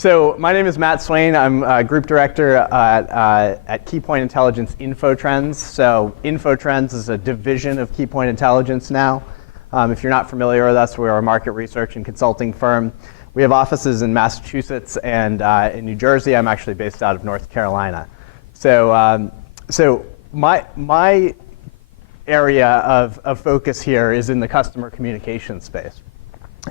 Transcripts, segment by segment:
So my name is Matt Swain. I'm Group Director at Keypoint Intelligence InfoTrends. So InfoTrends is a division of Keypoint Intelligence now. If you're not familiar with us, we're a market research and consulting firm. We have offices in Massachusetts and in New Jersey. I'm actually based out of North Carolina. So, my area of focus here is in the customer communication space.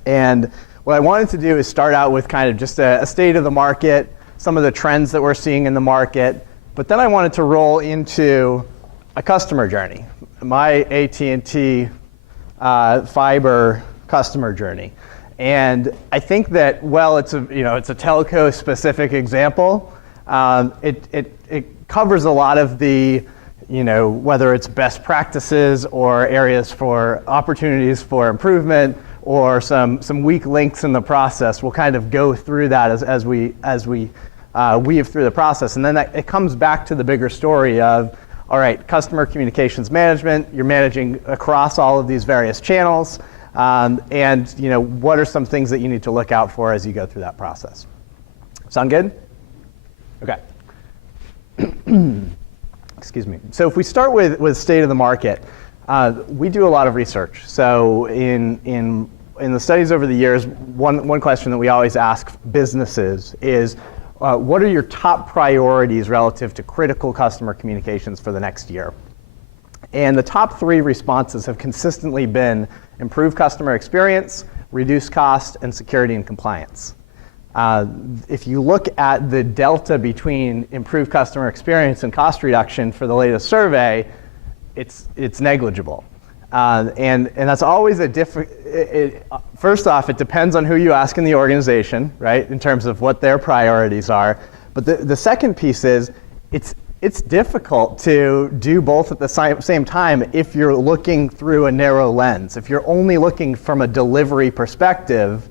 And what I wanted to do is start out with kind of just a state of the market, some of the trends that we're seeing in the market, but then I wanted to roll into a customer journey, my AT&T fiber customer journey. And I think that, well, it's a telco-specific example. It covers a lot of the, whether it's best practices or areas for opportunities for improvement, or some weak links in the process. We'll kind of go through that as we weave through the process. And then it comes back to the bigger story of, all right, customer communications management, you're managing across all of these various channels, and what are some things that you need to look out for as you go through that process? Sound good? Okay. Excuse me. So if we start with state of the market, we do a lot of research. So in the studies over the years, one question that we always ask businesses is, what are your top priorities relative to critical customer communications for the next year? And the top three responses have consistently been improve customer experience, reduce cost, and security and compliance. If you look at the delta between improved customer experience and cost reduction for the latest survey, it's negligible. And that's always a different, first off, it depends on who you ask in the organization, right, in terms of what their priorities are. But the second piece is, it's difficult to do both at the same time if you're looking through a narrow lens. If you're only looking from a delivery perspective,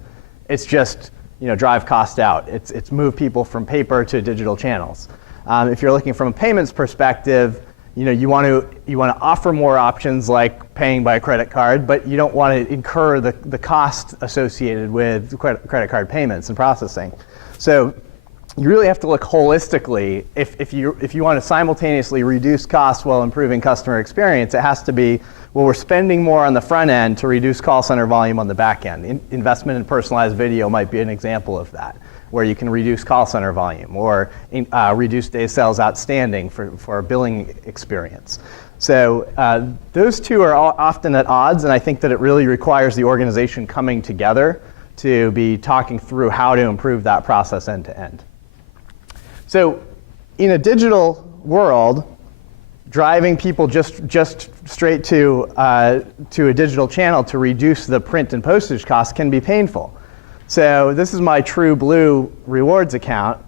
it's just drive cost out. It's move people from paper to digital channels. If you're looking from a payments perspective, you want to offer more options like paying by credit card, but you don't want to incur the cost associated with credit card payments and processing. So you really have to look holistically. If you want to simultaneously reduce costs while improving customer experience, it has to be, well, we're spending more on the front end to reduce call center volume on the back end. Investment in personalized video might be an example of that, where you can reduce call center volume or reduce day sales outstanding for a billing experience. So those two are often at odds, and I think that it really requires the organization coming together to be talking through how to improve that process end to end. So in a digital world, driving people just straight to a digital channel to reduce the print and postage costs can be painful. So this is my True Blue rewards account,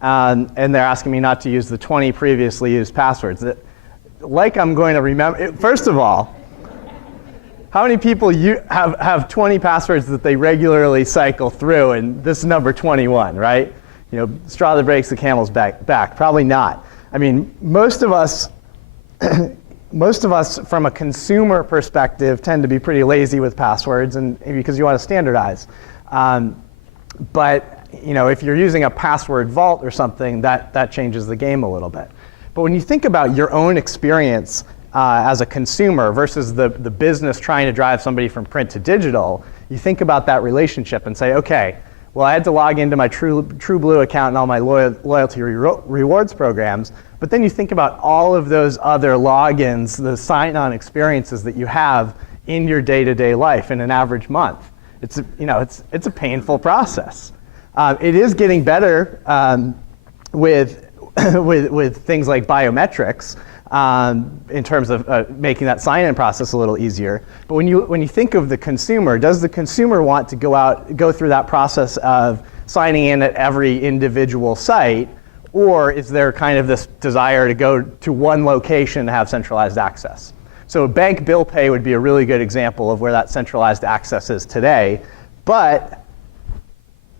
and they're asking me not to use the 20 previously used passwords. Like I'm going to remember. First of all, how many people have 20 passwords that they regularly cycle through, and this is number 21, right? Straw that breaks the camel's back. Probably not. I mean, most of us from a consumer perspective tend to be pretty lazy with passwords, and because you want to standardize. But if you're using a password vault or something, that changes the game a little bit. But when you think about your own experience as a consumer versus the business trying to drive somebody from print to digital, you think about that relationship and say, okay, well, I had to log into my True Blue account and all my loyalty rewards programs, but then you think about all of those other logins, the sign-on experiences that you have in your day-to-day life in an average month. It's a painful process. It is getting better with things like biometrics in terms of making that sign-in process a little easier. But when you think of the consumer, does the consumer want to go through that process of signing in at every individual site, or is there kind of this desire to go to one location to have centralized access? So bank bill pay would be a really good example of where that centralized access is today. But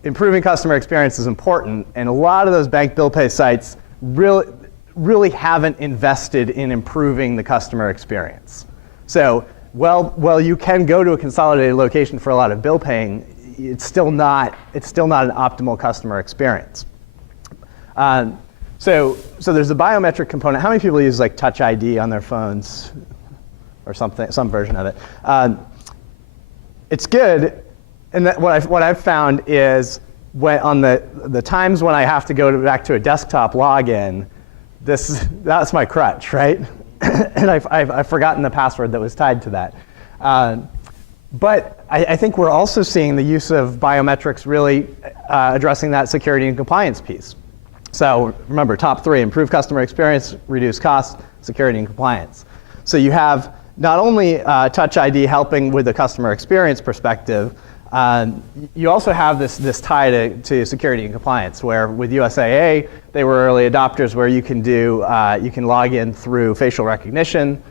improving customer experience is important, and a lot of those bank bill pay sites really haven't invested in improving the customer experience. So, well, you can go to a consolidated location for a lot of bill paying. it's still not an optimal customer experience. So there's a biometric component. How many people use like Touch ID on their phones or something, some version of it? It's good, and what I've found is on the times when I have to go back to a desktop login, that's my crutch, right? And I've forgotten the password that was tied to that. But I think we're also seeing the use of biometrics really addressing that security and compliance piece. So remember, top three: improve customer experience, reduce costs, security and compliance. So you have not only Touch ID helping with the customer experience perspective, you also have this tie to security and compliance, where with USAA, they were early adopters where you can log in through facial recognition,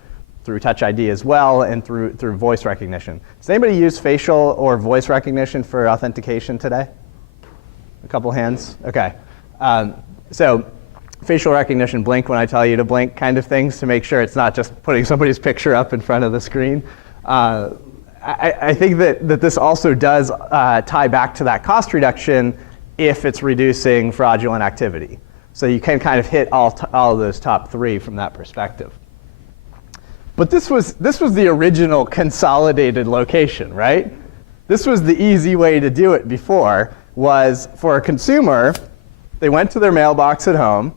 through Touch ID as well, and through voice recognition. Does anybody use facial or voice recognition for authentication today? A couple hands? Okay. So facial recognition, blink when I tell you to blink kind of things to make sure it's not just putting somebody's picture up in front of the screen. I think that this also does tie back to that cost reduction if it's reducing fraudulent activity. So you can kind of hit all of those top three from that perspective. But this was the original consolidated location, right? This was the easy way to do it before, was for a consumer, they went to their mailbox at home,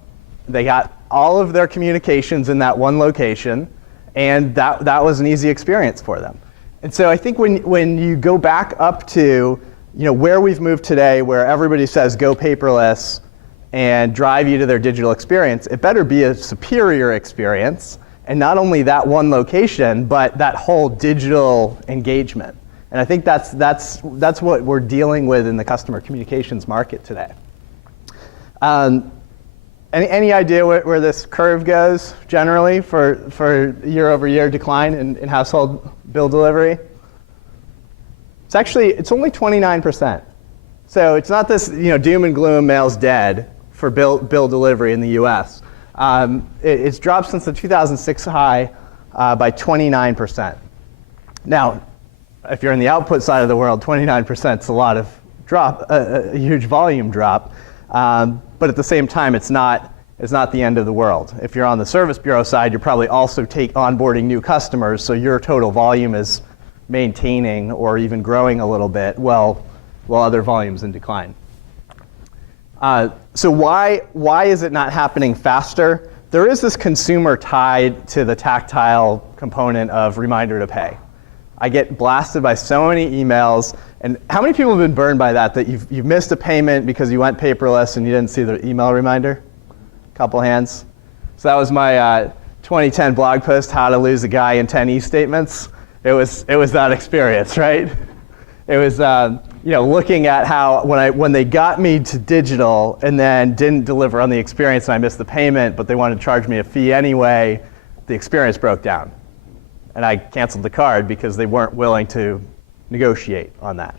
they got all of their communications in that one location, and that was an easy experience for them. And so I think when you go back up to where we've moved today, where everybody says go paperless and drive you to their digital experience, it better be a superior experience, and not only that one location, but that whole digital engagement. And I think that's what we're dealing with in the customer communications market today. Any idea where this curve goes generally for year-over-year decline in household bill delivery? It's only 29%. So it's not this doom and gloom, mail's dead for bill delivery in the U.S. It's dropped since the 2006 high by 29%. Now, if you're in the output side of the world, 29% is a lot of drop, a huge volume drop. But at the same time, it's not the end of the world. If you're on the service bureau side, you're probably also onboarding new customers, so your total volume is maintaining or even growing a little bit, while other volume's in decline. So why is it not happening faster? There is this consumer tied to the tactile component of reminder to pay. I get blasted by so many emails, and how many people have been burned by that you've missed a payment because you went paperless and you didn't see the email reminder? Couple hands. So that was my 2010 blog post, How to Lose a Guy in 10 E-Statements. It was that experience, right? It was looking at how when they got me to digital and then didn't deliver on the experience and I missed the payment, but they wanted to charge me a fee anyway, the experience broke down. And I canceled the card because they weren't willing to negotiate on that.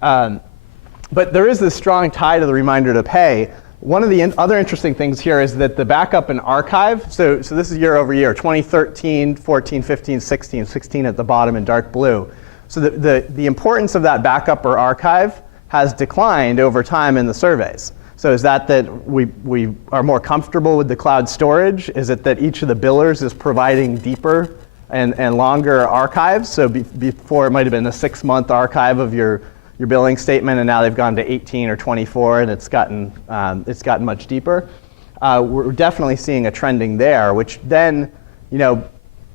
But there is this strong tie to the reminder to pay. One of the other interesting things here is that the backup and archive, so this is year over year, 2013, 14, 15, 16 at the bottom in dark blue. So the importance of that backup or archive has declined over time in the surveys. So is that we are more comfortable with the cloud storage? Is it that each of the billers is providing deeper and longer archives? So before it might have been a 6-month archive of your billing statement, and now they've gone to 18 or 24, and it's gotten much deeper. We're definitely seeing a trending there, which then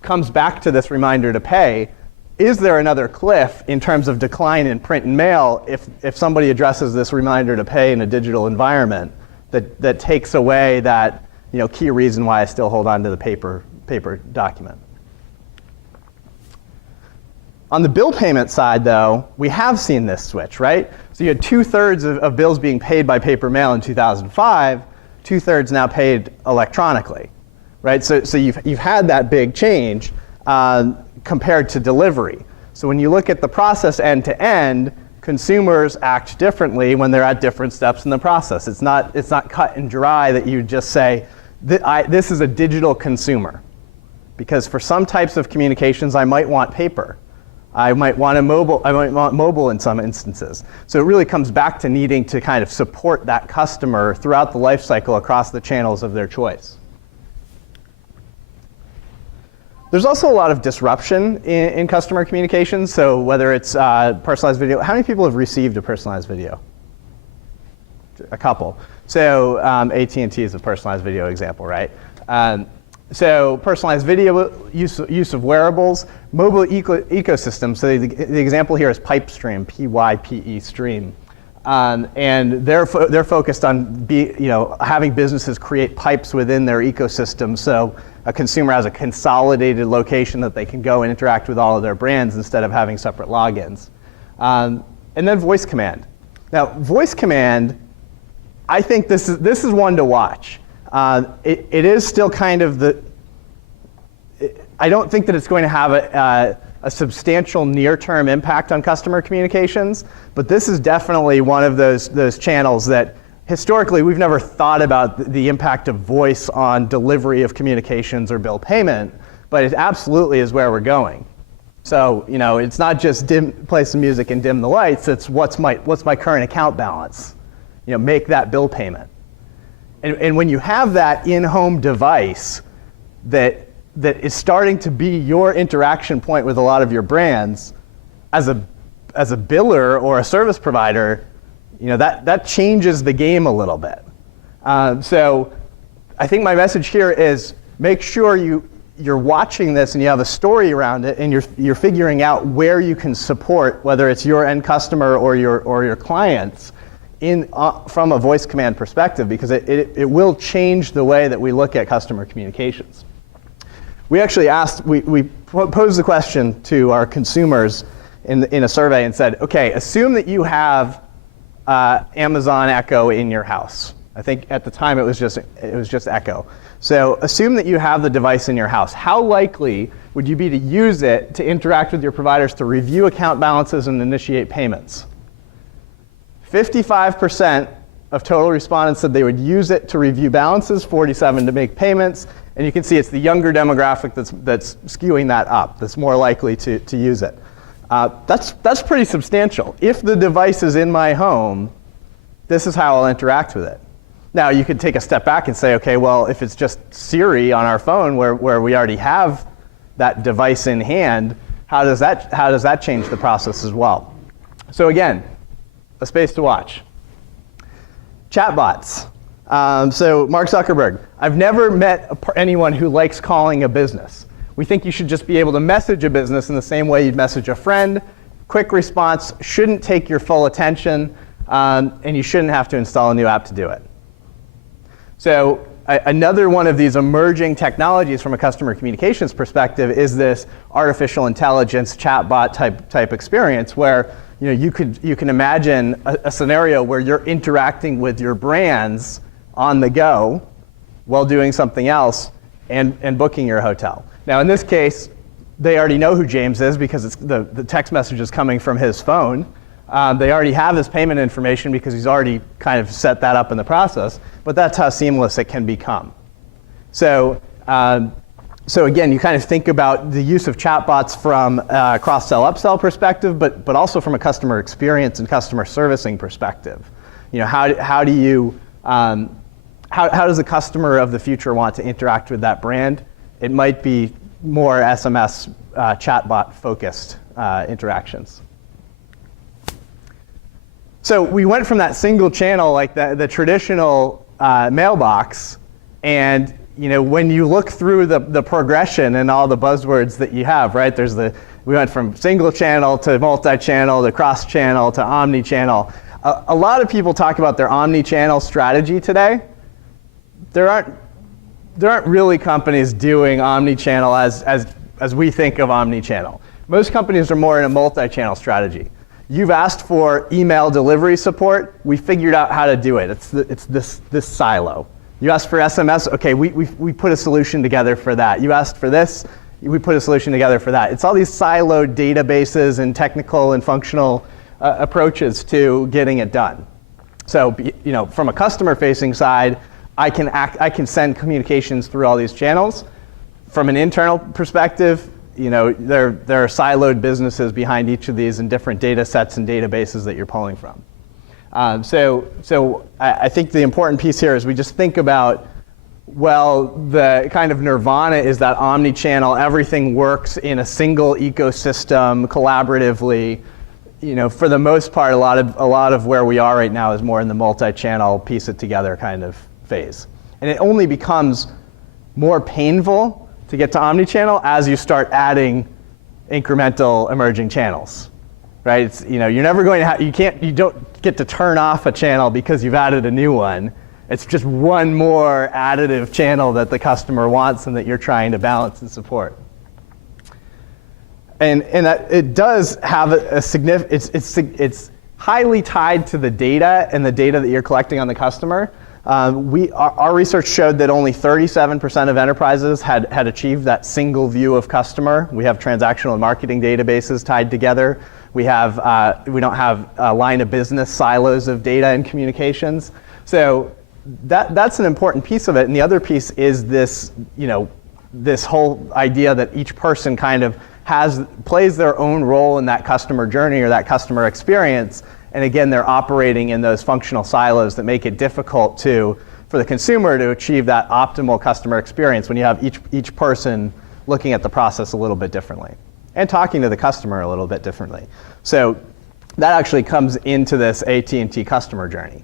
comes back to this reminder to pay. Is there another cliff in terms of decline in print and mail if somebody addresses this reminder to pay in a digital environment that takes away that key reason why I still hold on to the paper document? On the bill payment side, though, we have seen this switch, right? So you had 2/3 of bills being paid by paper mail in 2005, 2/3 now paid electronically, right? So you've had that big change compared to delivery. So when you look at the process end to end, consumers act differently when they're at different steps in the process. It's not cut and dry that you just say, this is a digital consumer. Because for some types of communications, I might want paper. I might want mobile in some instances. So it really comes back to needing to kind of support that customer throughout the life cycle across the channels of their choice. There's also a lot of disruption in customer communications. So whether it's personalized video, how many people have received a personalized video? A couple. So AT&T is a personalized video example, right? So personalized video, use of wearables, mobile ecosystem. So the example here is Pipestream, P-Y-P-E stream. And they're focused on having businesses create pipes within their ecosystem, so a consumer has a consolidated location that they can go and interact with all of their brands instead of having separate logins. And then voice command. Now, voice command, I think this is one to watch. It is still kind of I don't think that it's going to have a substantial near-term impact on customer communications, but this is definitely one of those channels that historically we've never thought about the impact of voice on delivery of communications or bill payment, but it absolutely is where we're going. So it's not just play some music and dim the lights, it's what's my current account balance, make that bill payment. And when you have that in-home device that is starting to be your interaction point with a lot of your brands, as a biller or a service provider, that changes the game a little bit. So I think my message here is make sure you're watching this and you have a story around it, and you're figuring out where you can support, whether it's your end customer or your clients, from a voice command perspective, because it will change the way that we look at customer communications. We actually we posed the question to our consumers in a survey and said, okay, assume that you have Amazon Echo in your house. I think at the time it was just Echo. So assume that you have the device in your house. How likely would you be to use it to interact with your providers to review account balances and initiate payments? 55% of total respondents said they would use it to review balances, 47% to make payments, and you can see it's the younger demographic that's skewing that up, that's more likely to use it. That's pretty substantial. If the device is in my home, this is how I'll interact with it. Now, you could take a step back and say, okay, well, if it's just Siri on our phone where we already have that device in hand, how does that change the process as well? So again, a space to watch. Chatbots. So Mark Zuckerberg, I've never met anyone who likes calling a business. We think you should just be able to message a business in the same way you'd message a friend. Quick response, shouldn't take your full attention, and you shouldn't have to install a new app to do it. So another one of these emerging technologies from a customer communications perspective is this artificial intelligence chatbot type experience where you can imagine a scenario where you're interacting with your brands on the go while doing something else and booking your hotel. Now in this case, they already know who James is because the text message is coming from his phone. They already have his payment information because he's already kind of set that up in the process, but that's how seamless it can become. So again, you kind of think about the use of chatbots from a cross-sell, upsell perspective, but also from a customer experience and customer servicing perspective. How does the customer of the future want to interact with that brand? It might be more SMS chatbot focused interactions. So we went from that single channel, like the traditional mailbox, and when you look through the progression and all the buzzwords that you have, right? We went from single channel to multi-channel to cross-channel to omni-channel. A lot of people talk about their omni-channel strategy today. There aren't really companies doing omni-channel as we think of omni-channel. Most companies are more in a multi-channel strategy. You've asked for email delivery support. We figured out how to do it. It's this silo. You asked for SMS. Okay, we put a solution together for that. You asked for this. We put a solution together for that. It's all these siloed databases and technical and functional approaches to getting it done. So from a customer-facing side, I can send communications through all these channels. From an internal perspective, there are siloed businesses behind each of these and different data sets and databases that you're pulling from. So I think the important piece here is we just think about, well, the kind of nirvana is that omni-channel, everything works in a single ecosystem collaboratively. For the most part, a lot of where we are right now is more in the multi-channel, piece it together kind of phase. And it only becomes more painful to get to omni-channel as you start adding incremental emerging channels, right? You're never going to you don't get to turn off a channel because you've added a new one. It's just one more additive channel that the customer wants and that you're trying to balance and support. And it does have a significant, it's highly tied to the data and the data that you're collecting on the customer. Our research showed that only 37% of enterprises had achieved that single view of customer. We have transactional and marketing databases tied together. We don't have line of business silos of data and communications. So that's an important piece of it. And the other piece is this, this whole idea that each person kind of plays their own role in that customer journey or that customer experience. And again, they're operating in those functional silos that make it difficult for the consumer to achieve that optimal customer experience when you have each person looking at the process a little bit differently and talking to the customer a little bit differently. So that actually comes into this AT&T customer journey.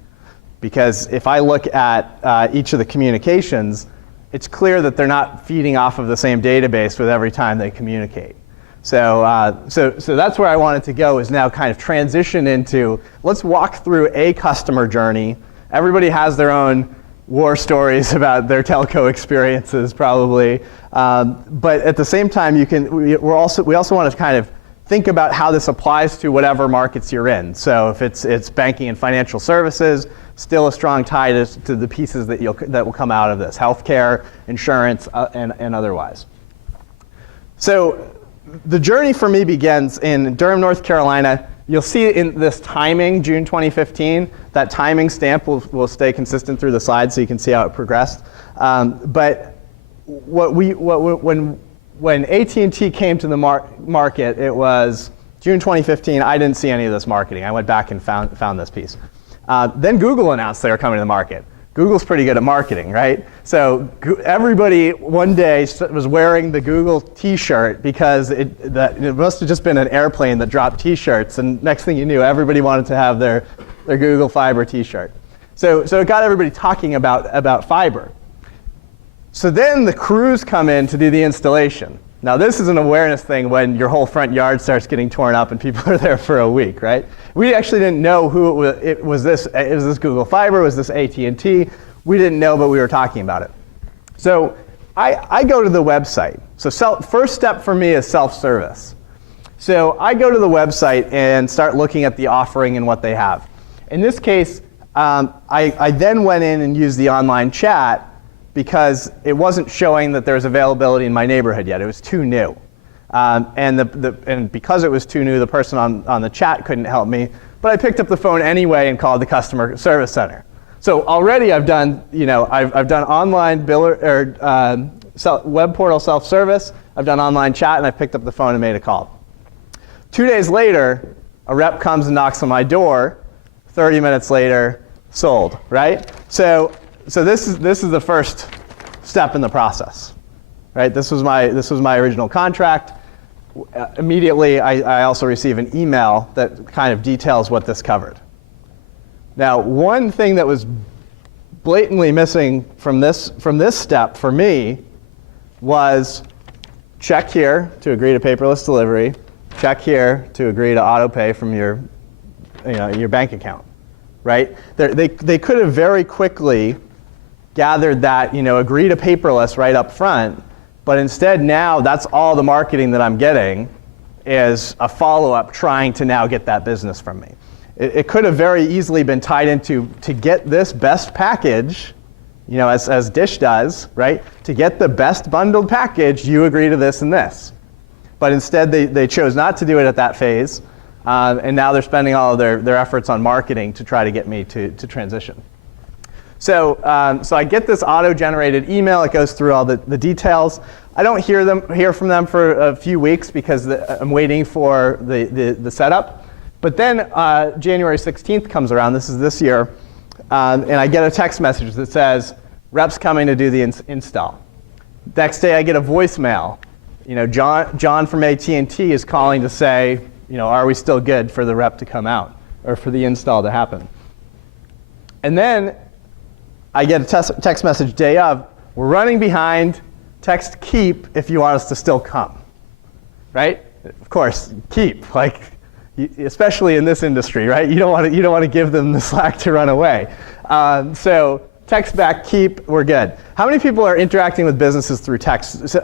Because if I look at each of the communications, it's clear that they're not feeding off of the same database with every time they communicate. So that's where I wanted to go, is now kind of transition into, let's walk through a customer journey. Everybody has their own war stories about their telco experiences, probably. But at the same time, we also want to kind of think about how this applies to whatever markets you're in. So if it's banking and financial services, still a strong tie to the pieces that will come out of this: healthcare, insurance, and otherwise. So the journey for me begins in Durham, North Carolina. You'll see in this timing, June 2015, that timing stamp will stay consistent through the slides so you can see how it progressed. But when AT&T came to the market, it was June 2015. I didn't see any of this marketing. I went back and found this piece. Then Google announced they were coming to the market. Google's pretty good at marketing, right? So everybody one day was wearing the Google T-shirt because it must have just been an airplane that dropped T-shirts, and next thing you knew, everybody wanted to have their Google Fiber T-shirt. So it got everybody talking about fiber. So then the crews come in to do the installation. Now this is an awareness thing when your whole front yard starts getting torn up and people are there for a week, right? We actually didn't know who it was. This Google Fiber? Was this AT&T? We didn't know, but we were talking about it. So I go to the website. So first step for me is self-service. So I go to the website and start looking at the offering and what they have. In this case, I then went in and used the online chat because it wasn't showing that there was availability in my neighborhood yet. It was too new. And because it was too new, the person on the chat couldn't help me. But I picked up the phone anyway and called the customer service center. So already I've done, I've done online web portal self-service. I've done online chat, and I picked up the phone and made a call. 2 days later, a rep comes and knocks on my door. 30 minutes later, sold, right? So this is the first step in the process, right? This was my original contract. Immediately, I also receive an email that kind of details what this covered. Now, one thing that was blatantly missing from this step for me was check here to agree to paperless delivery, check here to agree to auto pay from your bank account, right? They could have very quickly gathered that, agree to paperless right up front, but instead now that's all the marketing that I'm getting is a follow-up trying to now get that business from me. It could have very easily been tied into, to get this best package, as Dish does, right? To get the best bundled package, you agree to this and this. But instead they chose not to do it at that phase, and now they're spending all of their efforts on marketing to try to get me to transition. So, so I get this auto-generated email. It goes through all the details. I don't hear from them for a few weeks because I'm waiting for the setup. But then January 16th comes around. This is this year. And I get a text message that says, "Rep's coming to do the install." Next day, I get a voicemail. John from AT&T is calling to say, are we still good for the rep to come out or for the install to happen? And then I get a text message day of, "We're running behind. Text keep if you want us to still come." Right? Of course, keep. Especially in this industry, right? You don't want to give them the slack to run away. So text back, keep, we're good. How many people are interacting with businesses through text?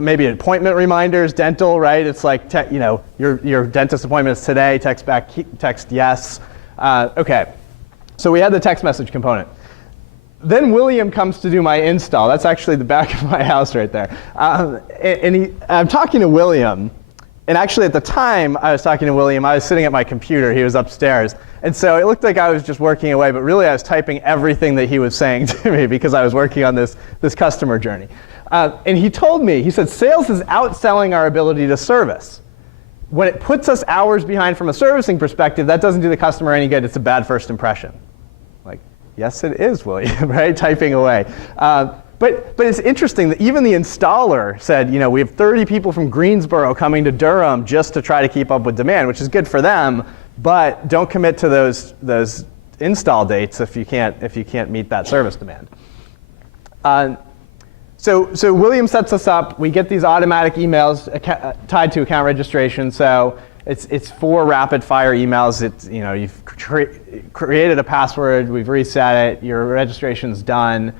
Maybe appointment reminders, dental, right? It's like, your dentist appointment is today, text back, text yes. OK, so we had the text message component. Then William comes to do my install. That's actually the back of my house right there. I'm talking to William. And actually, at the time I was talking to William, I was sitting at my computer. He was upstairs. And so it looked like I was just working away. But really, I was typing everything that he was saying to me because I was working on this customer journey. And he told me, he said, "Sales is outselling our ability to service. When it puts us hours behind from a servicing perspective, that doesn't do the customer any good. It's a bad first impression." Like, yes, it is, William, right? Typing away. But it's interesting that even the installer said, we have 30 people from Greensboro coming to Durham just to try to keep up with demand, which is good for them, but don't commit to those install dates if you can't meet that service demand. So William sets us up. We get these automatic emails tied to account registration. So it's 4 rapid fire emails. You've created a password. We've reset it. Your registration's done.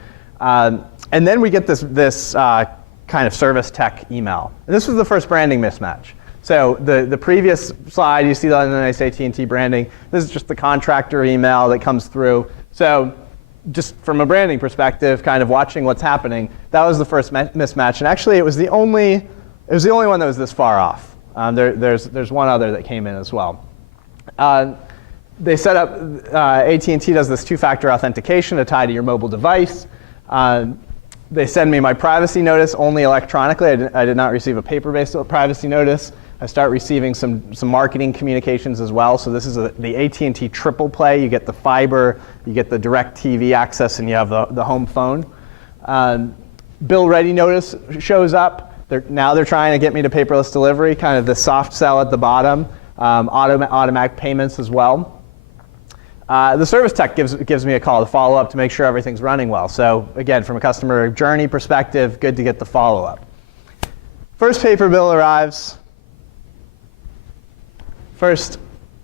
And then we get this kind of service tech email. And this was the first branding mismatch. So the previous slide, you see that in the nice AT&T branding. This is just the contractor email that comes through. So just from a branding perspective, kind of watching what's happening, that was the first mismatch. And actually, it was the only one that was this far off. There's one other that came in as well. They set up, AT&T does this 2-factor authentication to tie to your mobile device. They send me my privacy notice only electronically. I did not receive a paper-based privacy notice. I start receiving some marketing communications as well. So this is the AT&T triple play. You get the fiber, you get the direct TV access, and you have the home phone. Bill ready notice shows up. Now they're trying to get me to paperless delivery, kind of the soft sell at the bottom, automatic payments as well. The service tech gives me a call to follow up to make sure everything's running well. So again, from a customer journey perspective, good to get the follow-up. First paper bill arrives. First,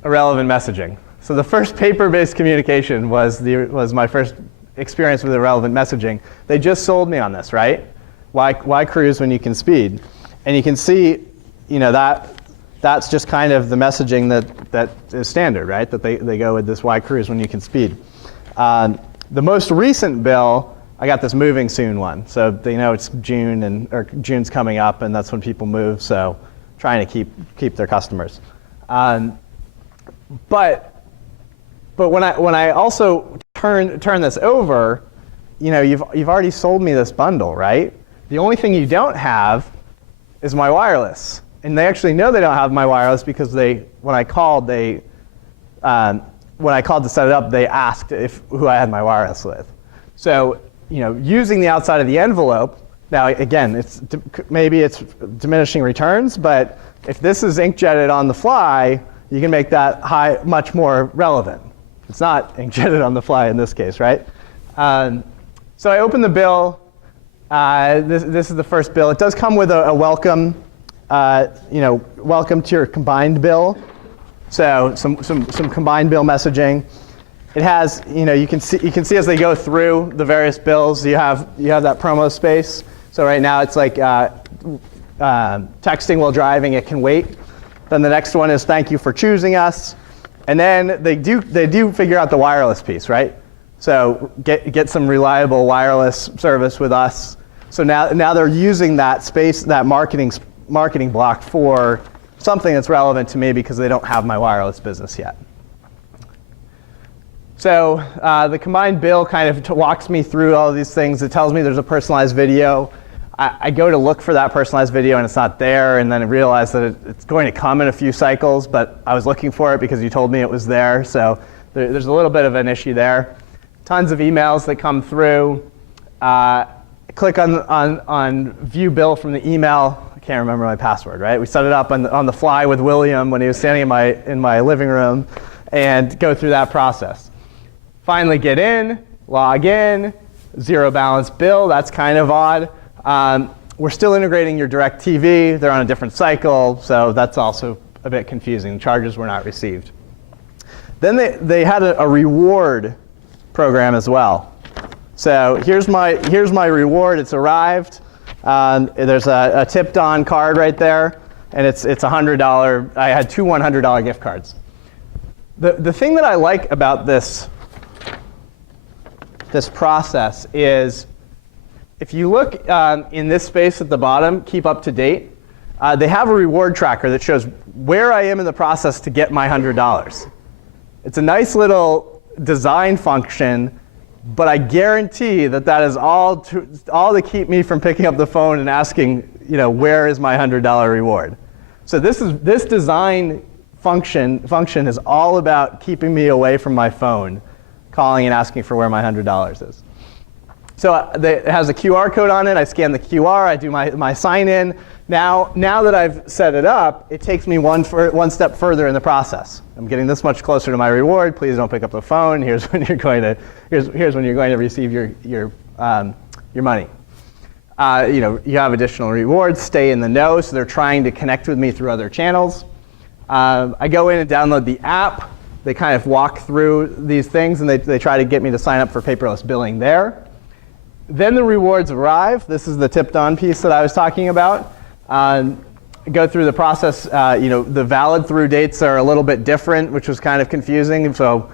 irrelevant messaging. So the first paper-based communication was my first experience with irrelevant messaging. They just sold me on this, right? Why cruise when you can speed? And you can see, that's just kind of the messaging that is standard, right? That they go with this why cruise when you can speed. The most recent bill, I got this moving soon one. So they know it's June or June's coming up, and that's when people move. So trying to keep their customers. But when I also turn this over, you've already sold me this bundle, right? The only thing you don't have is my wireless. And they actually know they don't have my wireless because when I called to set it up, they asked who I had my wireless with. So using the outside of the envelope, now again, maybe it's diminishing returns, but if this is inkjetted on the fly, you can make that much more relevant. It's not inkjetted on the fly in this case, right? So I open the bill. This is the first bill. It does come with a welcome. Welcome to your combined bill. So some combined bill messaging. It has, you can see as they go through the various bills, you have that promo space. So right now it's like texting while driving, it can wait. Then the next one is thank you for choosing us. And then they do figure out the wireless piece, right? So get some reliable wireless service with us. So now they're using that space, that marketing block for something that's relevant to me because they don't have my wireless business yet. So the combined bill kind of walks me through all of these things. It tells me there's a personalized video. I go to look for that personalized video and it's not there, and then I realize that it's going to come in a few cycles, but I was looking for it because you told me it was there, so there's a little bit of an issue there. Tons of emails that come through. Click on view bill from the email. I can't remember my password, right? We set it up on the fly with William when he was standing in my living room, and go through that process. Finally get in, log in, zero balance bill. That's kind of odd. We're still integrating your DirecTV. They're on a different cycle, so that's also a bit confusing. The charges were not received. Then they had a reward program as well. So here's my reward. It's arrived. There's a tipped on card right there, and it's $100. I had two $100 gift cards. The thing that I like about this process is, if you look in this space at the bottom, keep up to date, they have a reward tracker that shows where I am in the process to get my $100. It's a nice little design function, but I guarantee that is all to keep me from picking up the phone and asking, where is my $100 reward? So this design function is all about keeping me away from my phone, calling and asking for where my $100 is. So it has a QR code on it. I scan the QR. I do my sign in. Now that I've set it up, it takes me one step further in the process. I'm getting this much closer to my reward. Please don't pick up the phone. Here's when you're going to receive your money. You have additional rewards. Stay in the know. So they're trying to connect with me through other channels. I go in and download the app. They kind of walk through these things, and they try to get me to sign up for paperless billing there. Then the rewards arrive. This is the tipped on piece that I was talking about. Go through the process. The valid through dates are a little bit different, which was kind of confusing. So,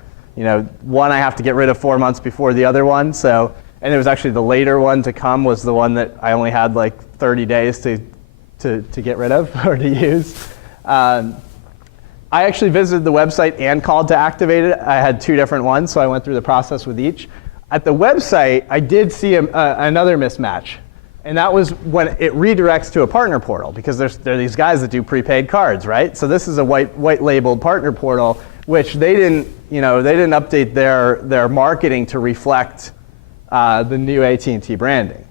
one I have to get rid of 4 months before the other one. So, and it was actually the later one to come was the one that I only had like 30 days to get rid of or to use. I actually visited the website and called to activate it. I had two different ones, so I went through the process with each. At the website, I did see another mismatch. And that was when it redirects to a partner portal, because there are these guys that do prepaid cards, right? So this is a white labeled partner portal, which they didn't update their marketing to reflect the new AT&T branding.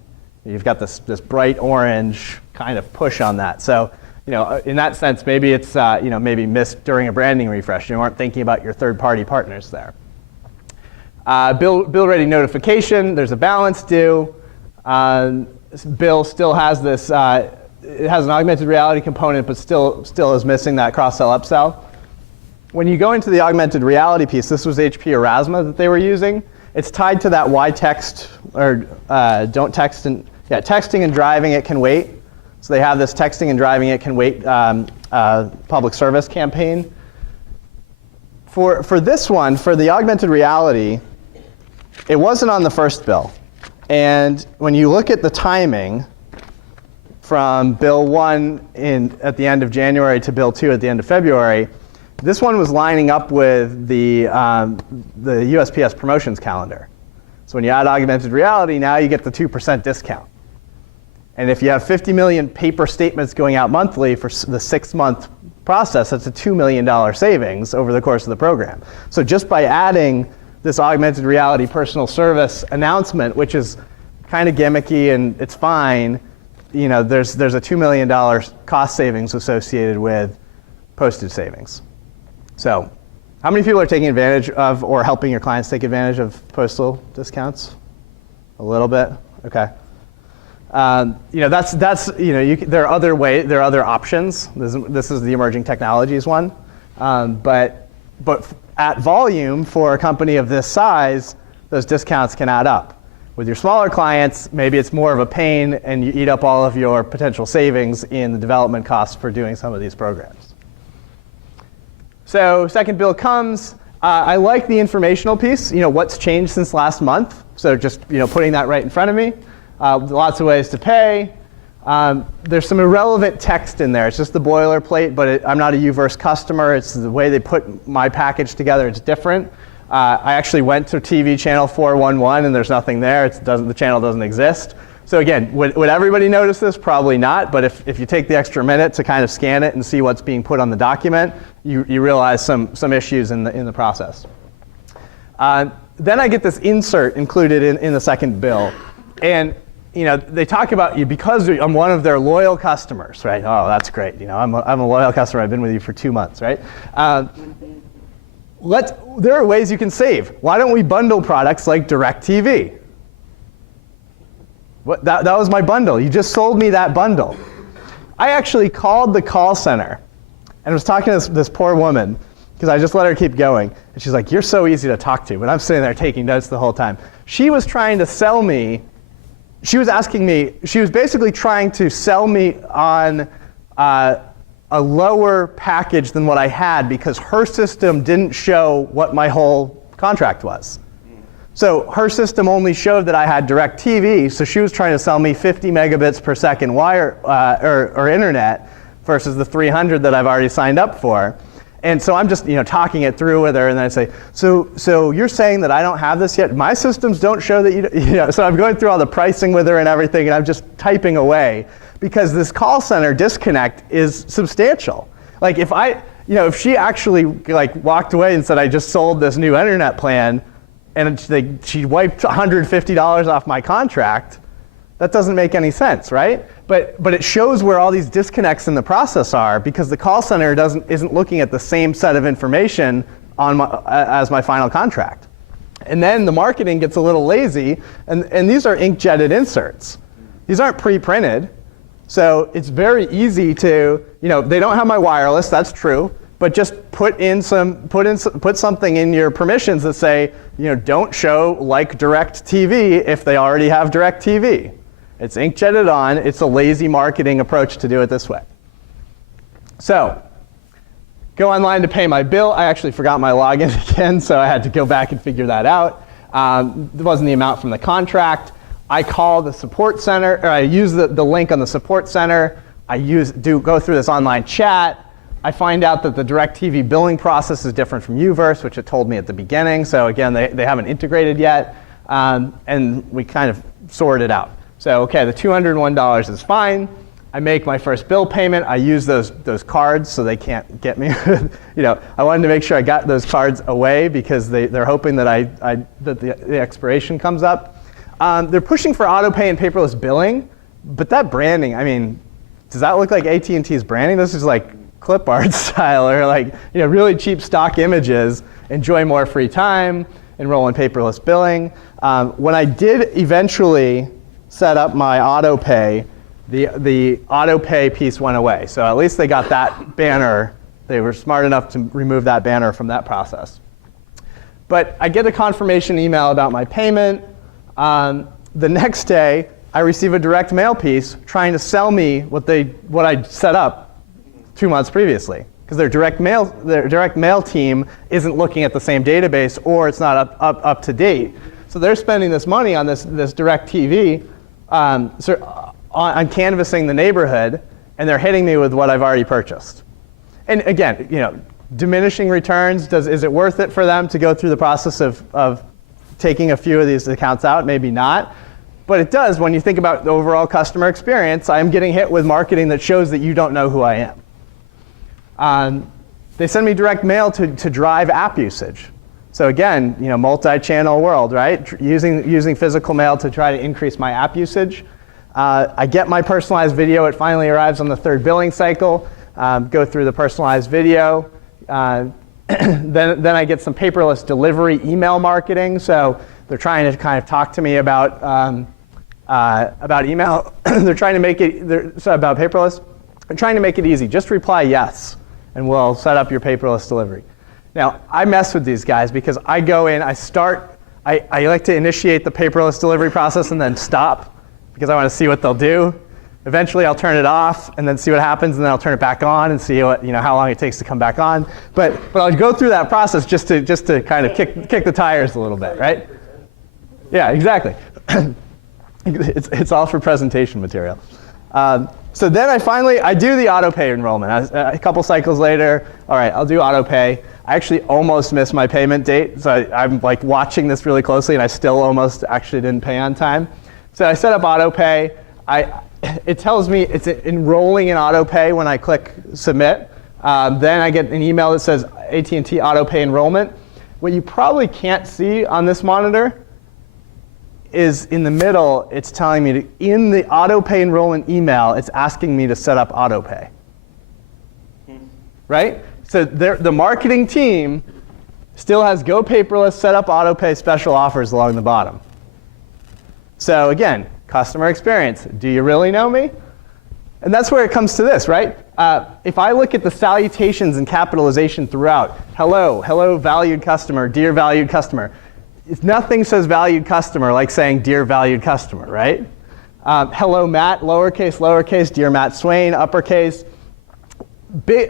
You've got this bright orange kind of push on that. So in that sense, maybe it's maybe missed during a branding refresh. You aren't thinking about your third-party partners there. Bill ready notification. There's a balance due. Bill still has this. It has an augmented reality component, but still is missing that cross-sell upsell. When you go into the augmented reality piece, this was HP Erasmus that they were using. It's tied to that why text or don't text and texting and driving it can wait. So they have this texting and driving it can wait public service campaign. For this one, for the augmented reality, it wasn't on the first bill. And when you look at the timing from Bill 1 at the end of January to Bill 2 at the end of February, this one was lining up with the USPS promotions calendar. So when you add augmented reality, now you get the 2% discount. And if you have 50 million paper statements going out monthly for the 6-month process, that's a $2 million savings over the course of the program. So just by adding this augmented reality personal service announcement, which is kind of gimmicky and it's fine, there's a $2 million cost savings associated with postage savings. So how many people are taking advantage of or helping your clients take advantage of postal discounts? A little bit? Okay. There are other options. This is the emerging technologies one. But at volume for a company of this size, those discounts can add up. With your smaller clients, maybe it's more of a pain and you eat up all of your potential savings in the development costs for doing some of these programs. So second bill comes. I like the informational piece. What's changed since last month. So just putting that right in front of me. Lots of ways to pay. There's some irrelevant text in there. It's just the boilerplate, but I'm not a UVerse customer. It's the way they put my package together. It's different. I actually went to TV channel 411 and there's nothing there. The channel doesn't exist. So again, would everybody notice this? Probably not, but if you take the extra minute to kind of scan it and see what's being put on the document, you realize some issues in the process. Then I get this insert included in the second bill. And they talk about you because I'm one of their loyal customers, right? Oh, that's great. I'm a loyal customer. I've been with you for 2 months, right? There are ways you can save. Why don't we bundle products like DirecTV? That was my bundle. You just sold me that bundle. I actually called the call center and was talking to this poor woman because I just let her keep going. And she's like, you're so easy to talk to. But I'm sitting there taking notes the whole time. She was trying to sell me. She was basically trying to sell me on a lower package than what I had because her system didn't show what my whole contract was. So her system only showed that I had DirecTV, so she was trying to sell me 50 megabits per second wire or internet versus the 300 that I've already signed up for. And so I'm just talking it through with her, and then I say, so you're saying that I don't have this yet? My systems don't show that you. So I'm going through all the pricing with her and everything, and I'm just typing away because this call center disconnect is substantial. Like if she actually walked away and said I just sold this new internet plan, and she wiped $150 off my contract, that doesn't make any sense, right? But it shows where all these disconnects in the process are because the call center isn't looking at the same set of information as my final contract. And then the marketing gets a little lazy, and these are inkjetted inserts. These aren't pre-printed, so it's very easy to, they don't have my wireless, that's true, but just put something in your permissions that say, don't show like DirecTV if they already have DirecTV. It's inkjetted on. It's a lazy marketing approach to do it this way. So go online to pay my bill. I actually forgot my login again, so I had to go back and figure that out. It wasn't the amount from the contract. I call the support center, or I use the link on the support center. I go through this online chat. I find out that the DirecTV billing process is different from Uverse, which it told me at the beginning. So again, they haven't integrated yet. And we kind of sort it out. So okay, the $201 is fine. I make my first bill payment. I use those cards so they can't get me. I wanted to make sure I got those cards away because they're hoping that that the expiration comes up. They're pushing for auto pay and paperless billing, but that branding, does that look like AT&T's branding? This is like clip art style or really cheap stock images. Enjoy more free time, enroll in paperless billing. When I did eventually set up my auto pay, the auto pay piece went away. So at least they got that banner. They were smart enough to remove that banner from that process. But I get a confirmation email about my payment. The next day, I receive a direct mail piece trying to sell me what I set up 2 months previously. Because their direct mail team isn't looking at the same database, or it's not up to date. So they're spending this money on this DirecTV on canvassing the neighborhood, and they're hitting me with what I've already purchased. And again, diminishing returns. Is it worth it for them to go through the process of taking a few of these accounts out? Maybe not. But it does when you think about the overall customer experience. I'm getting hit with marketing that shows that you don't know who I am. They send me direct mail to drive app usage. So again, multi-channel world, right? Using physical mail to try to increase my app usage. I get my personalized video. It finally arrives on the third billing cycle. Go through the personalized video. Then I get some paperless delivery email marketing. So they're trying to kind of talk to me about email. They're trying to make it about paperless. They're trying to make it easy. Just reply yes, and we'll set up your paperless delivery. Now, I mess with these guys because I go in, I like to initiate the paperless delivery process and then stop because I want to see what they'll do. Eventually, I'll turn it off and then see what happens, and then I'll turn it back on and see how long it takes to come back on. But I'll go through that process just to kind of kick the tires a little bit, right? Yeah, exactly. It's all for presentation material. So then I do the auto pay enrollment. A couple cycles later, all right, I'll do auto pay. I actually almost missed my payment date. So I'm like watching this really closely, and I still almost actually didn't pay on time. So I set up auto pay. It tells me it's enrolling in auto pay when I click submit. Then I get an email that says AT&T auto pay enrollment. What you probably can't see on this monitor is in the middle, it's telling me in the auto pay enrollment email, it's asking me to set up auto pay. Right? So the marketing team still has go paperless, set up auto pay special offers along the bottom. So again, customer experience. Do you really know me? And that's where it comes to this, right? If I look at the salutations and capitalization throughout, hello, valued customer, dear valued customer. If nothing says valued customer like saying dear valued customer, right? Hello, Matt, lowercase, dear Matt Swain, uppercase.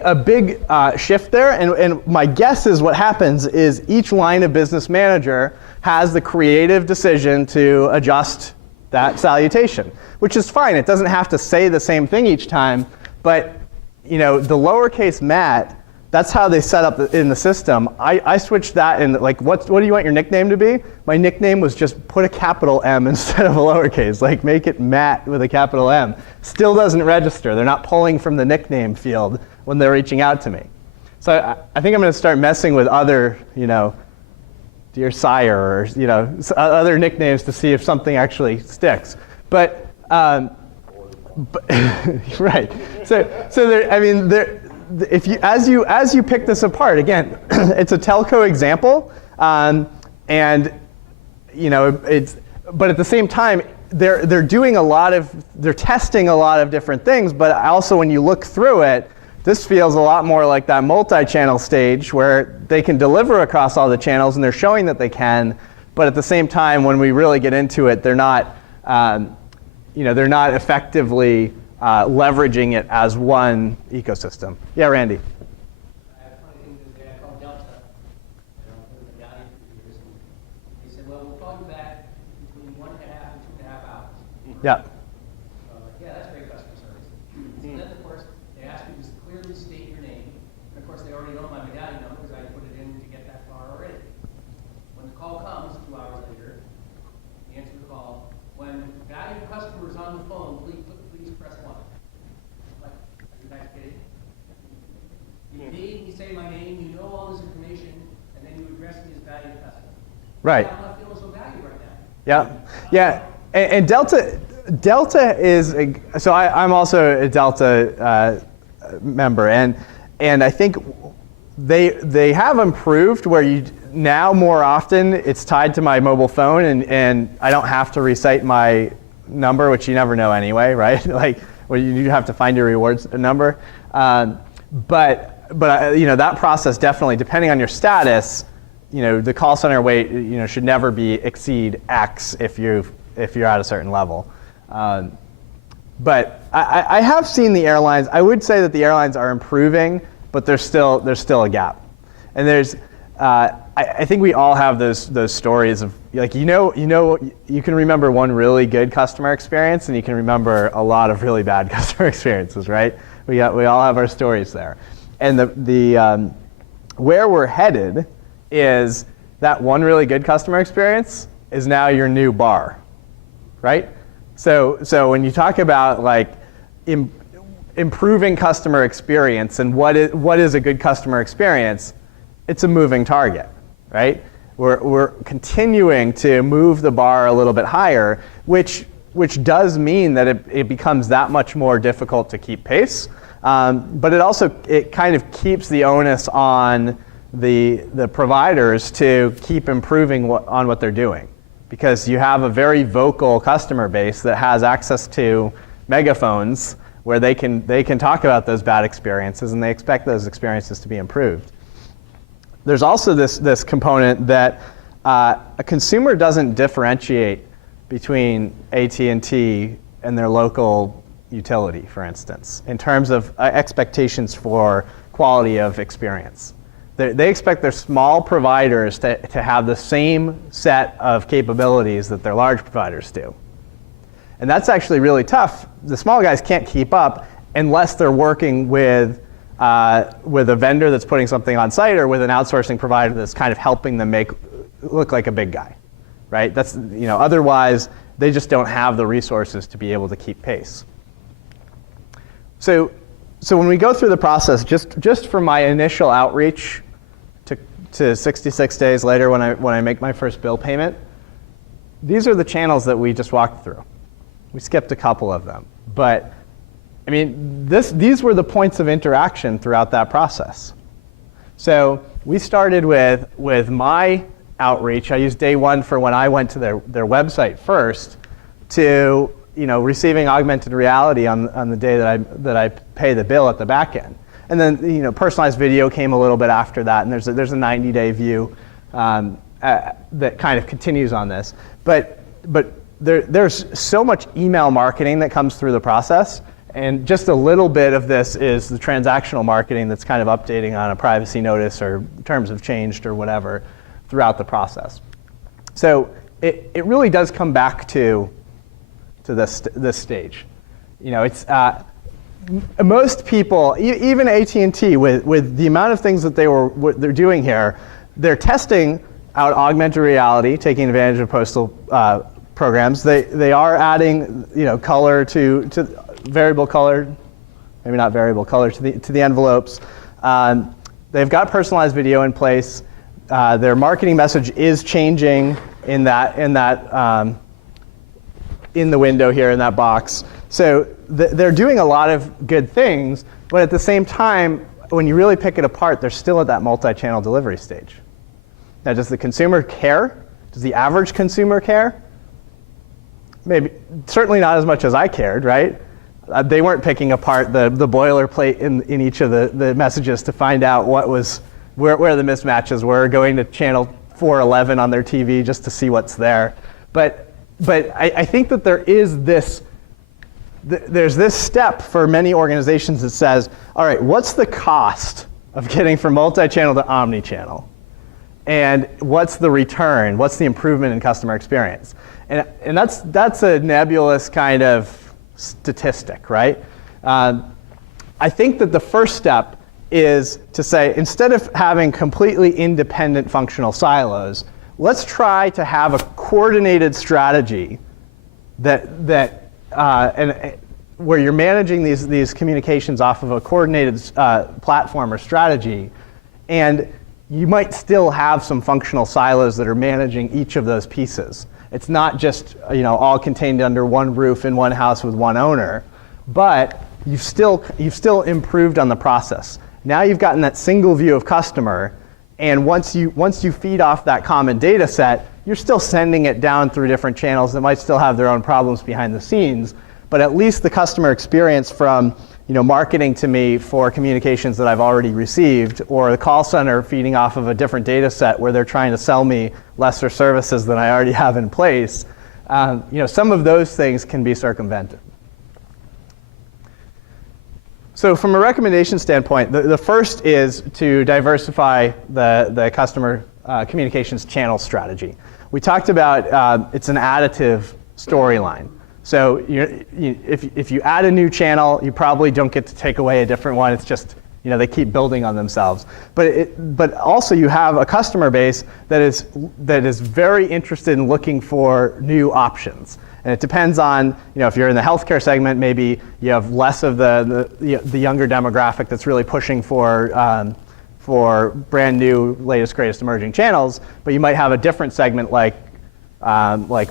A big shift there, and my guess is what happens is each line of business manager has the creative decision to adjust that salutation, which is fine. It doesn't have to say the same thing each time, but the lowercase Matt, that's how they set up in the system. I switched that in, like, what do you want your nickname to be? My nickname was just put a capital M instead of a lowercase, like make it Matt with a capital M. Still doesn't register. They're not pulling from the nickname field when they're reaching out to me. So I think I'm going to start messing with other, dear sire, or other nicknames to see if something actually sticks. But right. So there, I mean, there. If you as you pick this apart, again, it's a telco example, and it's. But at the same time, they're testing a lot of different things. But also, when you look through it, this feels a lot more like that multi-channel stage where they can deliver across all the channels, and they're showing that they can. But at the same time, when we really get into it, they're not, they're not effectively leveraging it as one ecosystem. Yeah, Randy. I have a funny thing today. I called Delta. For the guy for years, and they said, "Well, we'll call you back between 1.5 and 2.5 hours." Yeah. So I'm like, yeah, that's great customer service. So then, of course, they asked me to clearly state your name. And of course, they already know my medallion number because I put it in to get that far already. When the call comes 2 hours later, the answer to the call, when valued customer is on the phone, please press 1. Like, are you guys kidding? You made me say my name, you know all this information, and then you address me as valued customer. Right. I'm not feeling so valued right now. Yeah. And Delta is, so I'm also a Delta member, and I think they have improved where you now more often it's tied to my mobile phone, and I don't have to recite my number, which you never know anyway, right? Like, well, you have to find your rewards number, but that process definitely, depending on your status, the call center wait should never exceed X if you're at a certain level. But I have seen the airlines. I would say that the airlines are improving, but there's still a gap. And there's I think we all have those stories of, like, you can remember one really good customer experience, and you can remember a lot of really bad customer experiences, right? We all have our stories there. And the where we're headed is that one really good customer experience is now your new bar, right? So when you talk about, like, improving customer experience and what is a good customer experience, it's a moving target, right? We're continuing to move the bar a little bit higher, which does mean that it becomes that much more difficult to keep pace. But it kind of keeps the onus on the providers to keep improving on what they're doing, because you have a very vocal customer base that has access to megaphones where they can talk about those bad experiences, and they expect those experiences to be improved. There's also this component that a consumer doesn't differentiate between AT&T and their local utility, for instance, in terms of expectations for quality of experience. They expect their small providers to have the same set of capabilities that their large providers do. And that's actually really tough. The small guys can't keep up unless they're working with with a vendor that's putting something on site or with an outsourcing provider that's kind of helping them look like a big guy, right? That's, otherwise they just don't have the resources to be able to keep pace. So when we go through the process, just for my initial outreach to 66 days later when I make my first bill payment, these are the channels that we just walked through. We skipped a couple of them, but I mean, these were the points of interaction throughout that process. So we started with my outreach. I used day one for when I went to their website first to receiving augmented reality on the day that I pay the bill at the back end. And then personalized video came a little bit after that, and there's a 90-day view that kind of continues on this. But there's so much email marketing that comes through the process, and just a little bit of this is the transactional marketing that's kind of updating on a privacy notice or terms have changed or whatever throughout the process. So it really does come back to this stage. It's most people, even AT&T, with the amount of things that they're doing here, they're testing out augmented reality, taking advantage of postal programs. They are adding color to variable color, maybe not variable color, to the envelopes. They've got personalized video in place. Their marketing message is changing in the window here in that box. So they're doing a lot of good things, but at the same time, when you really pick it apart, they're still at that multi-channel delivery stage. Now, does the consumer care? Does the average consumer care? Maybe, certainly not as much as I cared, right? They weren't picking apart the boilerplate in each of the messages to find out where the mismatches were, going to channel 411 on their TV just to see what's there. But I think that there's this step for many organizations that says, all right, what's the cost of getting from multi-channel to omni-channel? And what's the return? What's the improvement in customer experience? And that's a nebulous kind of statistic, right? I think that the first step is to say, instead of having completely independent functional silos, let's try to have a coordinated strategy where you're managing these communications off of a coordinated platform or strategy, and you might still have some functional silos that are managing each of those pieces. It's not just all contained under one roof in one house with one owner, but you've still improved on the process. Now you've gotten that single view of customer, and once you feed off that common data set, you're still sending it down through different channels that might still have their own problems behind the scenes, but at least the customer experience from marketing to me for communications that I've already received, or the call center feeding off of a different data set where they're trying to sell me lesser services than I already have in place, some of those things can be circumvented. So from a recommendation standpoint, the first is to diversify the customer communications channel strategy. We talked about it's an additive storyline. So if you add a new channel, you probably don't get to take away a different one. It's just they keep building on themselves. But also you have a customer base that is very interested in looking for new options. And it depends on if you're in the healthcare segment, maybe you have less of the younger demographic that's really pushing for brand new, latest, greatest emerging channels. But you might have a different segment like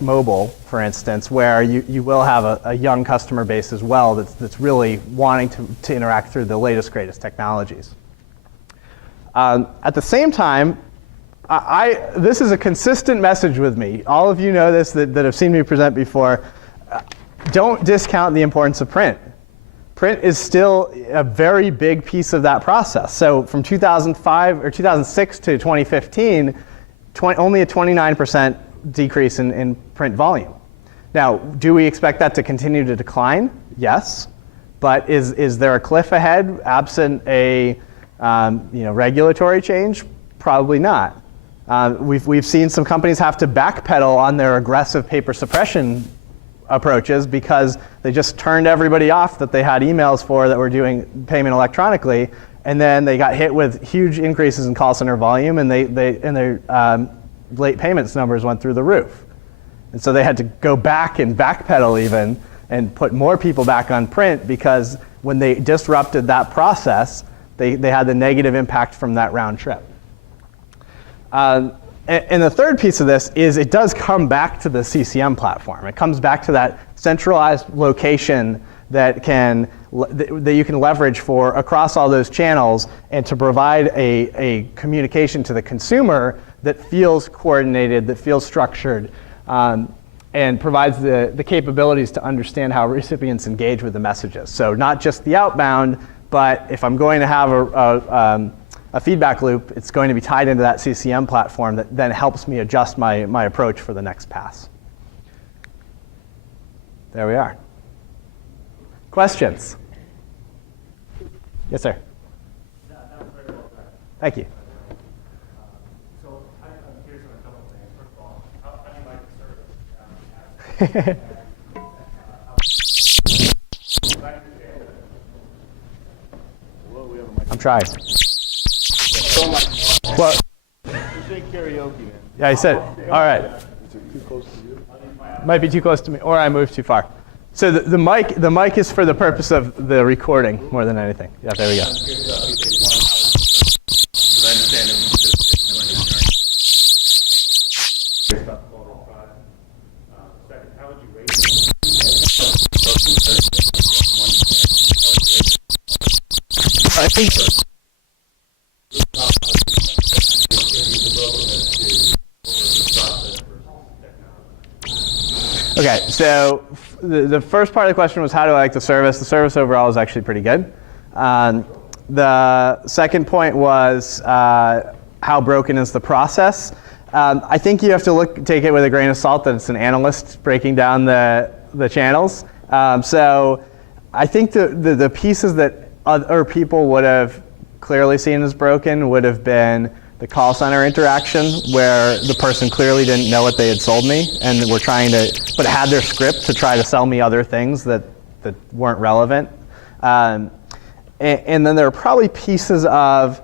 mobile, for instance, where you will have a young customer base as well that's really wanting to interact through the latest, greatest technologies. At the same time, this is a consistent message with me. All of you know this that have seen me present before. Don't discount the importance of print. Print is still a very big piece of that process. So from 2005 or 2006 to 2015, only a 29% decrease in print volume. Now, do we expect that to continue to decline? Yes, but is there a cliff ahead absent a regulatory change? Probably not. We've seen some companies have to backpedal on their aggressive paper suppression approaches because they just turned everybody off that they had emails for that were doing payment electronically, and then they got hit with huge increases in call center volume, and their late payments numbers went through the roof. And so they had to go back and backpedal even and put more people back on print, because when they disrupted that process, they had the negative impact from that round trip. And the third piece of this is it does come back to the CCM platform. It comes back to that centralized location that you can leverage for across all those channels, and to provide a communication to the consumer that feels coordinated, that feels structured, and provides the capabilities to understand how recipients engage with the messages. So not just the outbound, but if I'm going to have a feedback loop, it's going to be tied into that CCM platform that then helps me adjust my approach for the next pass. There we are. Questions? Yes, sir. That was very well done. Thank you. So I'm curious on a couple of things. First of all, how do you like the service? I'm trying. Well, Karaoke, man. yeah, I said, all right. Is it too close to you? Might be too close to me, or I moved too far. So the mic is for the purpose of the recording more than anything. Yeah, there we go. Second, how would you rate it? I think. Okay, so the first part of the question was, how do I like the service? The service overall is actually pretty good. The second point was, how broken is the process? I think you have to take it with a grain of salt that it's an analyst breaking down the channels. So I think the pieces that other people would have clearly seen as broken would have been the call center interaction, where the person clearly didn't know what they had sold me and were trying to, but had their script to try to sell me other things that weren't relevant. And then there are probably pieces of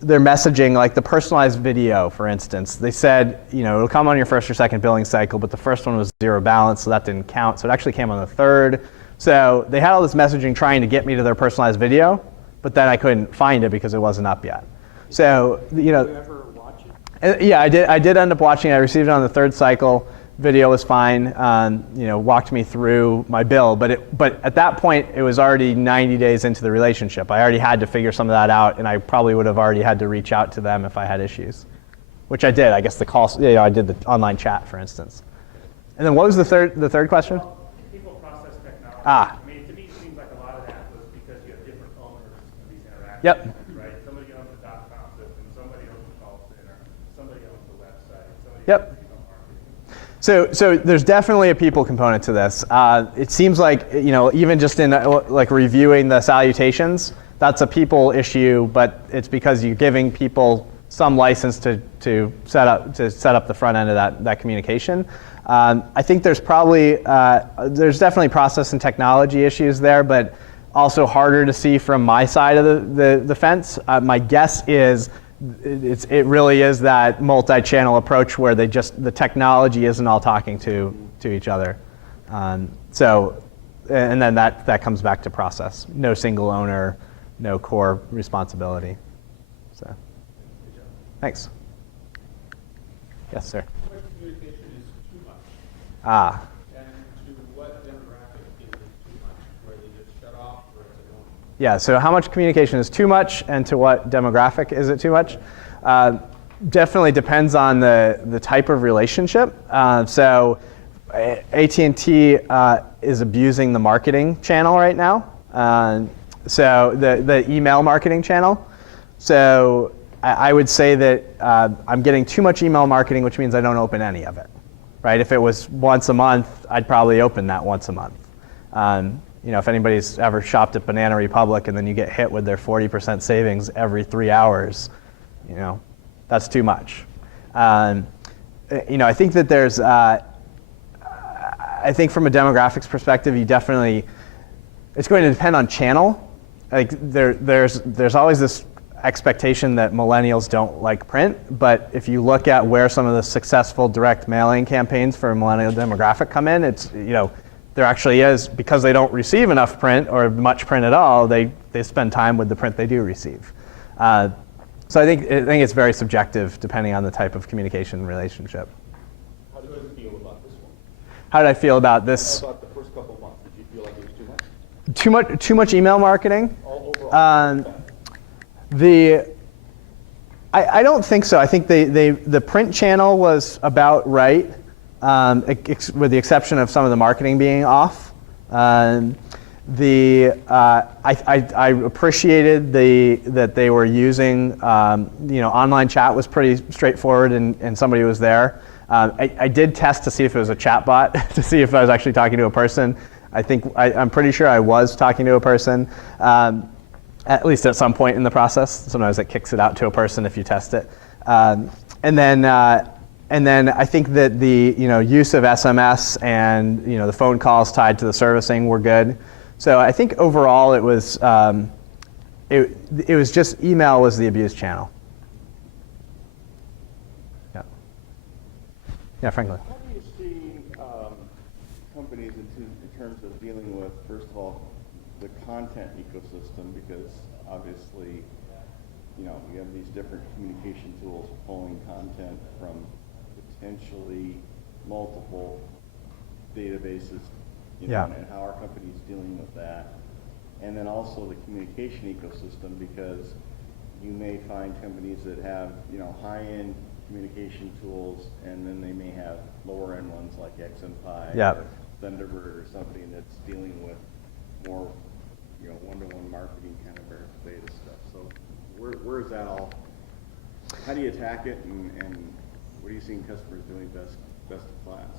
their messaging, like the personalized video, for instance. They said, it'll come on your first or second billing cycle, but the first one was zero balance, so that didn't count. So it actually came on the third. So they had all this messaging trying to get me to their personalized video, but then I couldn't find it because it wasn't up yet. So, Did you ever watch it? Yeah, I did end up watching it. I received it on the third cycle. Video was fine. Walked me through my bill, but at that point it was already 90 days into the relationship. I already had to figure some of that out, and I probably would have already had to reach out to them if I had issues, which I did. I guess the call. I did the online chat, for instance. And then what was the third question? People process technology. Ah. I mean, to me, it seems like a lot of that was because you have different owners of these interactions. Yep. Right? Somebody owns the .com system, somebody owns the call center, somebody owns the website, somebody Yep. owns marketing. So there's definitely a people component to this. It seems like, even just in like reviewing the salutations, that's a people issue, but it's because you're giving people some license to set up the front end of that communication. I think there's definitely process and technology issues there, but also harder to see from my side of the fence. My guess is it really is that multi-channel approach where the technology isn't all talking to each other. And then that comes back to process. No single owner, no core responsibility. So, thanks. Yes, sir. What communication is too much? Ah. And to what demographic is it too much? Where they just shut off, or it's annoying? Yeah, so how much communication is too much, and to what demographic is it too much? Definitely depends on the type of relationship. So AT&T is abusing the marketing channel right now. So the email marketing channel. So I would say that I'm getting too much email marketing, which means I don't open any of it. Right? If it was once a month, I'd probably open that once a month. If anybody's ever shopped at Banana Republic and then you get hit with their 40% savings every 3 hours, that's too much. I think that there's, I think from a demographics perspective, it's going to depend on channel. like there's always this expectation that millennials don't like print, but if you look at where some of the successful direct mailing campaigns for a millennial demographic come in, it's, there actually is, because they don't receive enough print or much print at all, they spend time with the print they do receive. So I think it's very subjective depending on the type of communication relationship. How do you feel about this one? How did I feel about this? How about the first couple of months? Did you feel like it was too much? Too much email marketing? All overall? I don't think so. I think the print channel was about right, with the exception of some of the marketing being off. I appreciated that they were using, online chat was pretty straightforward and somebody was there. I did test to see if it was a chat bot, to see if I was actually talking to a person. I'm pretty sure I was talking to a person, at least at some point in the process. Sometimes it kicks it out to a person if you test it. And then I think that the use of SMS and the phone calls tied to the servicing were good. So I think overall it was just email was the abused channel. Yeah. Yeah, Franklin. How do you see companies in terms of dealing with, first of all, the content ecosystem? Because obviously, you have these different communication tools pulling content from potentially multiple databases, Yeah. and how are companies dealing with that? And then also the communication ecosystem, because you may find companies that have, high-end communication tools, and then they may have lower-end ones like XMPie Yeah. or Thunderbird or something that's dealing with more, one-to-one marketing kind of beta stuff. So where is that all? How do you attack it, and what are you seeing customers doing best in class?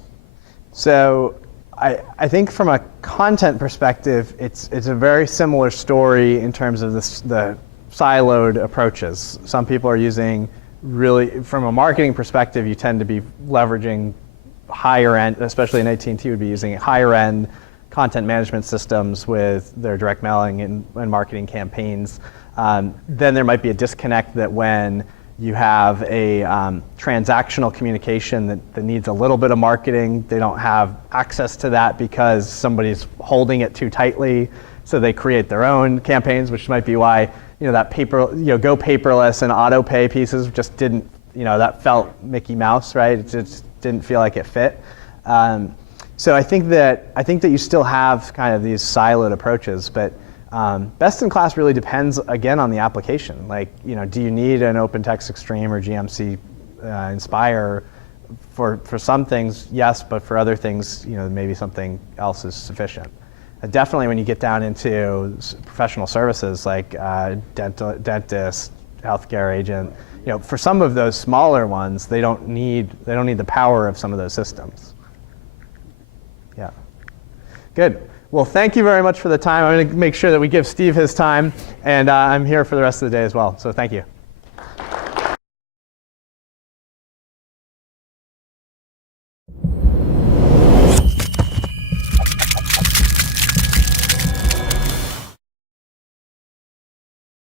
So I think from a content perspective, it's a very similar story in terms of the siloed approaches. Some people are using from a marketing perspective, you tend to be leveraging higher end, especially in AT&T would be using higher end content management systems with their direct mailing and marketing campaigns. Then there might be a disconnect that when you have a transactional communication that needs a little bit of marketing, they don't have access to that because somebody's holding it too tightly, so they create their own campaigns, which might be why that go paperless and auto pay pieces just didn't, that felt Mickey Mouse, right? It just didn't feel like it fit. So I think that you still have kind of these siloed approaches, but best in class really depends again on the application. Like, do you need an OpenText Extreme or GMC Inspire? For some things, yes, but for other things, maybe something else is sufficient. Definitely when you get down into professional services like dentist, healthcare agent, for some of those smaller ones, they don't need the power of some of those systems. Yeah. Good. Well, thank you very much for the time. I'm going to make sure that we give Steve his time, and I'm here for the rest of the day as well. So thank you.